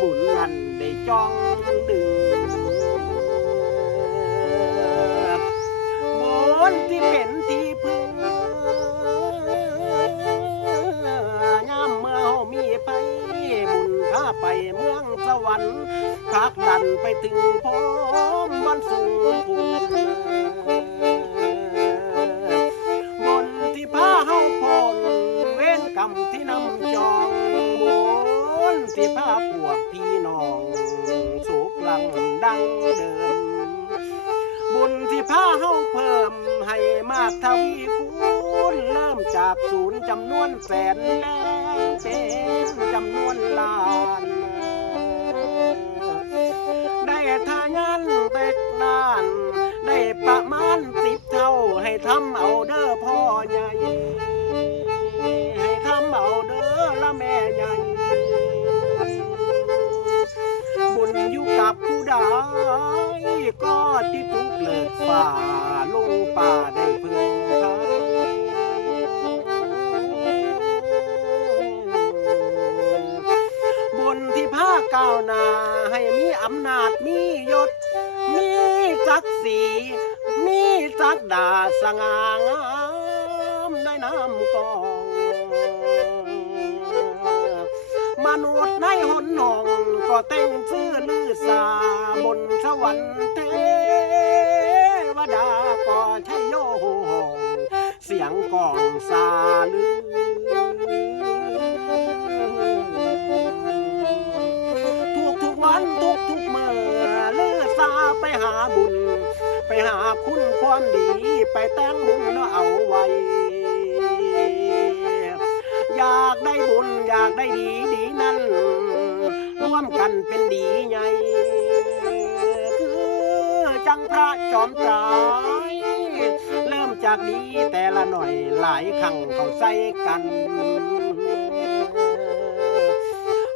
บุญลันได้จ้องดึงบุญที่เป็นที่พึ่งยามเมื่อมีไปบุญพาไปเมืองสวรรค์พักดันไปถึงพร้อมวันสูงบุ หนองก็แต่งชื่อลือสาบนสวรรค์เทวดาก็ใช้โยหงเสียงกลองสาลือทุกทุกวันทุกทุกเมื่อลือสาไปหาบุญ ไปหาคุณความดีไปแต่งบุญแล้วเอาไว้อยากได้บุญอยากได้ดีดีนั้น มกันเป็นดีไงคือจังพระจอมตรายเริ่มจากดีแต่ละหน่อยหลายครั้งเขาใส่กัน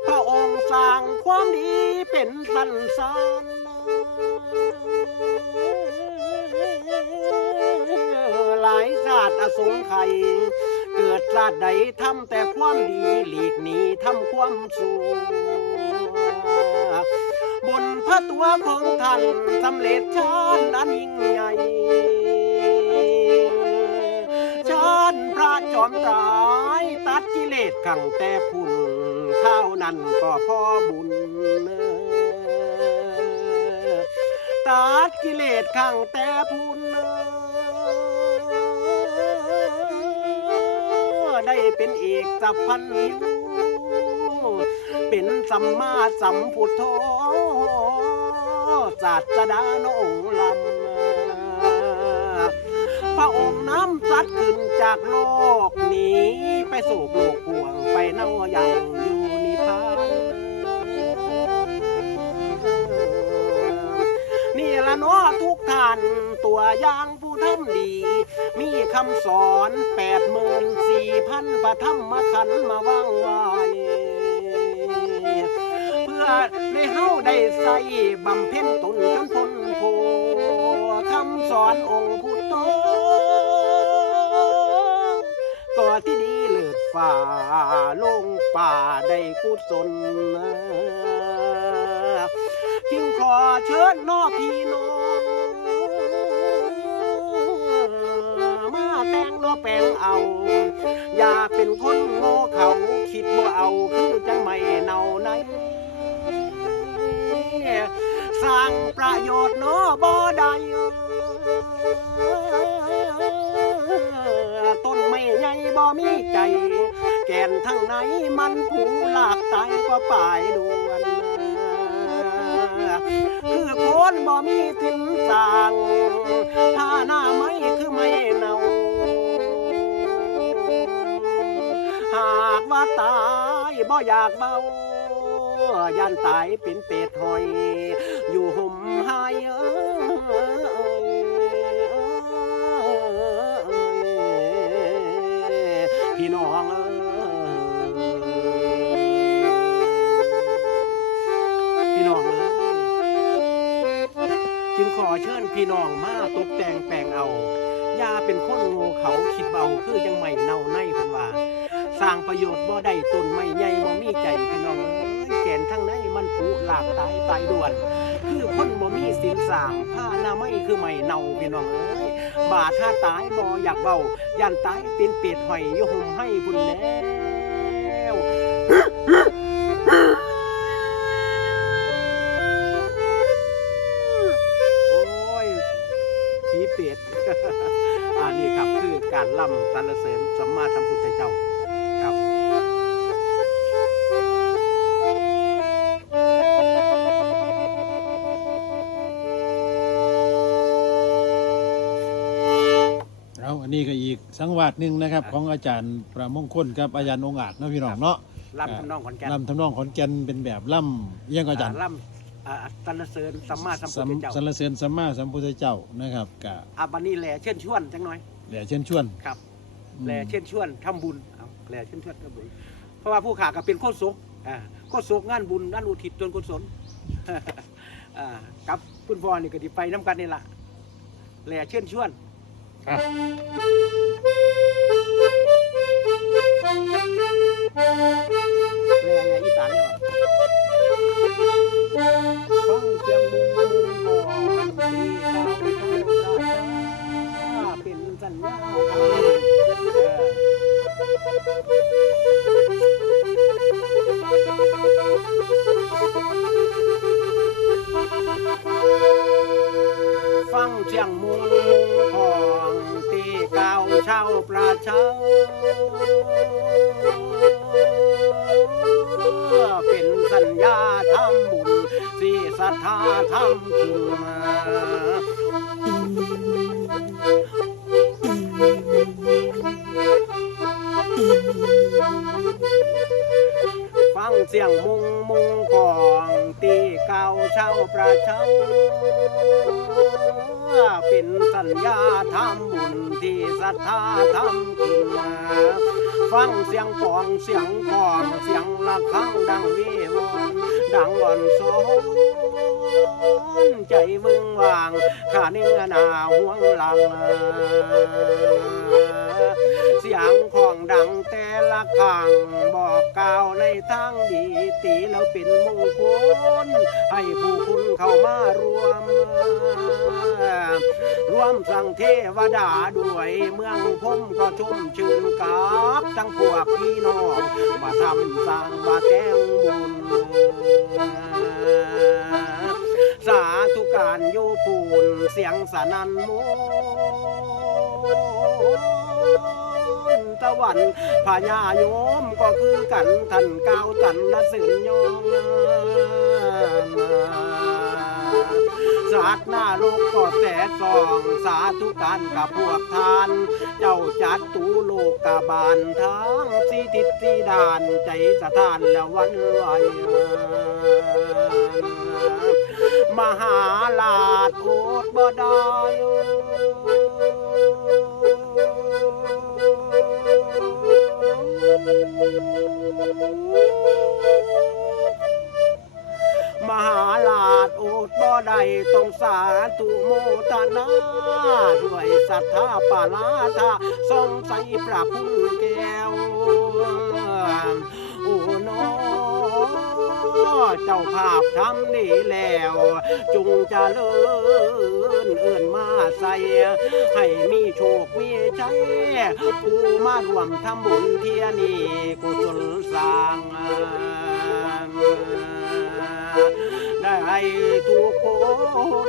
พระองค์สร้างความดีเป็นสันสานหลายชาสติอสงไขยาติใดทำแต่ความดีหลีกหนีทำความสูบนพระตัวของท่านสำเร็จชาติอันยิ่งใหญ่ชาติพระจอมตายตัดกิเลสขังแต่พุ่นข้านั้นก็พอบุญตัดกิเลสขังแต่พุ่นไเป็นเอกสัพพันยูเป็นสัมมาสัมพุทโธศาสดาโนองลำพระองค์น้ำสัดขึ้นจากโลกหนีไปสู่โลกห่วงไปเน่ายังอยู่นิพพานนี่ละเนาะทุกท่านตัวอย่าำดี มีคำสอนแปดหมื่นสี่พันประธรรมขันมาว่างไว้เพื่อในเฮาได้ใส่บำเพ็ญตนจนพ้นโพคำสอนองค์พุทโธก็ที่ดีเลิศฝ่าลงป่าได้กุศลจึงขอเชิญน้อพี่น้อง แต่งน้อแปลงเอา อย่าเป็นคนโง่เขาคิดว่าเอาคือจังไม่เนาในสร้างประโยชน์เนาะบ่ได้ต้นไม่ใหญ่บ่มีใจ แก่นทั้งไหนมันผูหลากตายก็ป่ายดวนคือโคนบ่มีสินสางถ้าหน้าไม่คือไม่เนาากว่าตายบ่อยากเบายันตายเป็นเป็ดหอย อยู่ห่มหายเอ้พี่น้องเอ้ยพี่น้องเอ้ยจึงขอเชิญพี่น้องมาตกแต่งแปลงเอายาเป็นคนโง่เขาคิดเบาคือจังไม่เน่าในพิ่นว่า สร้างประโยชน์บ่ได้ต้นไม่ใหญ่บ่มีใจพี่น้องเอ้ยแก่นทั้งในมันผุหลากตายตายด่วน คือคนบ่มีสินสางผ้าหน้าไม่คือไม่เน่าพี่น้องเอ้ยบาดถ้าตายบ่อยากเบายันตายเป็นเป็ดหอยยู่ห่มให้พุ่นแล้ว อาอันนี้ก็อีกสังวาสหนึ่งนะครับครับของอาจารย์ประมงคลกับอาจารย์องค์อาจเนาะพี่น้องเนาะล่ำทำนองขอนแก่นลำทำนองขอนแก่นเป็นแบบล่ำเอียงก็อาจารย์ล่ำอ่าสรรเสริญสัมมาสัมพุทธเจ้าสรรเสริญสัมมาสัมพุทธเจ้านะครับกะอาบันนี้แหล่เชิญชวนจังหน่อยแหล่เชิญชวนครับอืมแหล่เชิญชวนทำบุญเอาแหล่เชิญชวนทำบุญเพราะว่าผู้ขาก็เป็นโคตรศกอ่าโคตรศกงานบุญงานอุทิศจนกุศลอ่ากับคุณพ่อนี่ก็ที่ไปน้ำกันนี่ล่ะแหล่เชิญชวน แหล่แหล่อีสานเนี่ยฟังเสียงบุงบุงของตีข้า ญญาทำบุญสีศรัทธาทำขึ้นมาฟังเสียงมุงมุงของตีเก่าเช่าประเช้าเป็นสัญญาทำบุญที่ศรัทธาทำขึ้นมา ฟังเสียงกลองเสียงกองเสียงระฆังดังวิวรณ์ดังอ่อนโซนใจมึงวางข้าเนื้อหนาห่วงหลัง เสียงของ ดังแต่ละครั้งบอกกล่าวในทางดีตีแล้วเป็นมงคลให้ผู้คุณเข้ามารวม รวมสังเทวดาด้วยเมืองพมก็ชุ่มชื่นกับทั้งพวกพี่น้องมาทำสร้างมาแต่งบุญสาธุการโยปูนเสียงสนันโม นตะวันพญาโยมก็คือกันท่านก้าวตันละสืนยองสาดหน้าโลกก็แต่สองสาธุการกับพวกทาน เจ้าจัดตูโลกกาบาลทั้งสีทิศสีดานใจสถานและวันไหวมหาลาดโอดบ่ได้ มหาลาดโอดบ่ได้ต้องสาธุโมทนาด้วยศรัทธาปาลาธาสงใสพระพุทธแก้วโอ้นอเจ้าภาพทำนี่แล้ว จุงจะเลิ ญเอื่นมาใส่ให้มีโชคมีชัยผู้มาร่วมทำบุญเทียนี่กุศลสร้างได้ทุกคน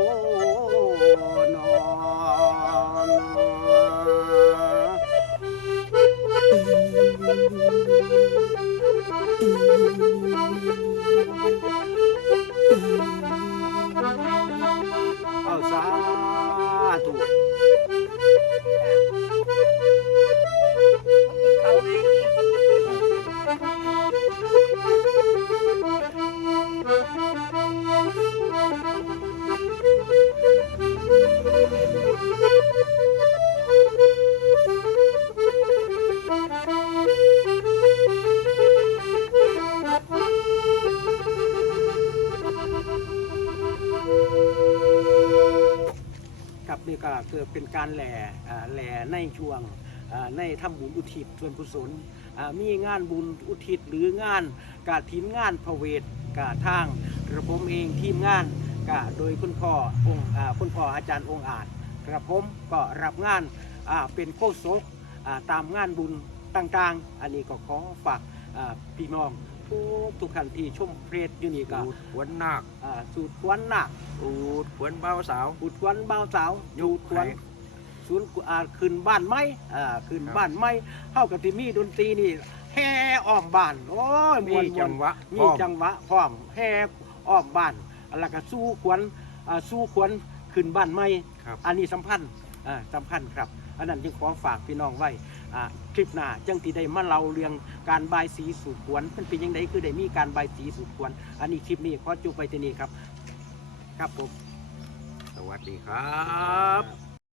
เกิดเป็นการแหล่แหล่ในช่วงในทำบุญอุทิศส่วนกุศลมีงานบุญอุทิศหรืองานกาทีมงานพระเวทกาทางกระผมเองทีมงานกาโดยคุณพ่อองค์คุณพ่ออาจารย์องค์อาจกระผมก็รับงานเป็นโคศกตามงานบุญต่างๆ อันนี้ก็ขอฝากพี่น้อง ทุกทุกท่านที่ชมเพลงอยู่นี่ก็อูดขวนนาคอ่าสูตรควนหนักอูดขวนเบาวสาว อุดควนบ่าวสาวอยู่ควนศูนย์อ่าขึ้นบ้านไม้อ่าขึ้นครับบ้านไม้เท่ากับที่มีดนตรีนี่แห่อ้อมบ้านโอ้ยมีม่วนๆจังหวะมีพร้อมจังหวะพร้อมแห่อ้อมบ้านแล้วก็สู้ควนอ่าสู้ควนขึ้นบ้านไม้ ครับ อันนี้สำคัญอ่าสำคัญครับ อันนั้นจึงขอฝากพี่น้องไว้อ่า คลิปหน้าจังที่ได้มาเล่าเรื่องการบายสีสู่ขวนมันเป็นยังไงคือได้มีการบายสีสู่ขวนอันนี้คลิปนี้ขอจบไปที่นี่ครับ ครับผม สวัสดีครับ